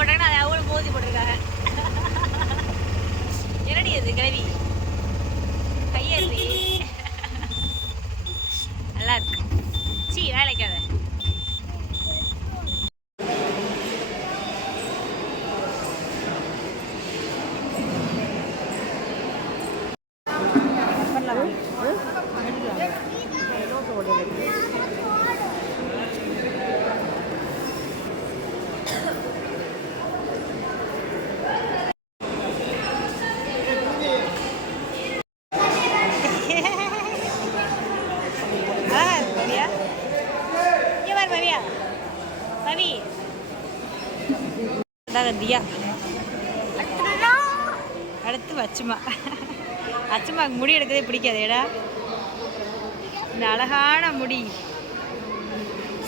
போட்டாங்கன்னா அதை அவங்களும் மோதி போட்டிருக்காங்க. என்னடி அது கிளவி அதாக தியா. அடுத்து வச்சுமா அச்சுமாக்கு முடி எடுக்கதே பிடிக்காது ஏடா. இந்த அழகான முடி.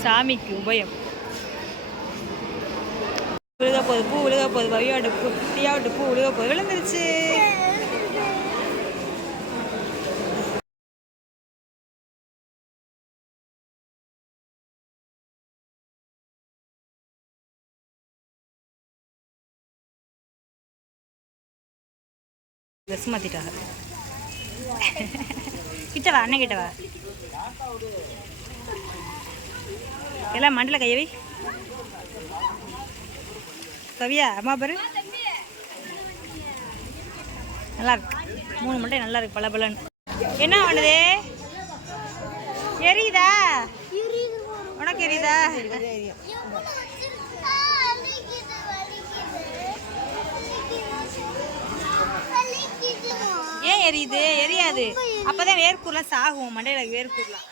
சாமிக்கு உபயம். விழுக போகுது பூ விழுக போகுது பவியோட பூ தியாவோட பூ விழுக போகுது விழுந்துருச்சு. ட்ரெஸ் மாற்றிட்டாங்க கிட்டவா அண்ணன் கிட்ட வா எல்லாம் மண்டல கையவி. கவியா அம்மா பாரு. நல்லா இருக்கு. மூணு மண்டை நல்லா இருக்கு பல பலன்னு என்ன பண்ணுது? எரியுதா? உனக்கு எரியுதா? எரியுது எரியாது. அப்பதான் வேர்க்கூர்லாம் சாகும் மண்டையில வேர்க்கூர்லாம்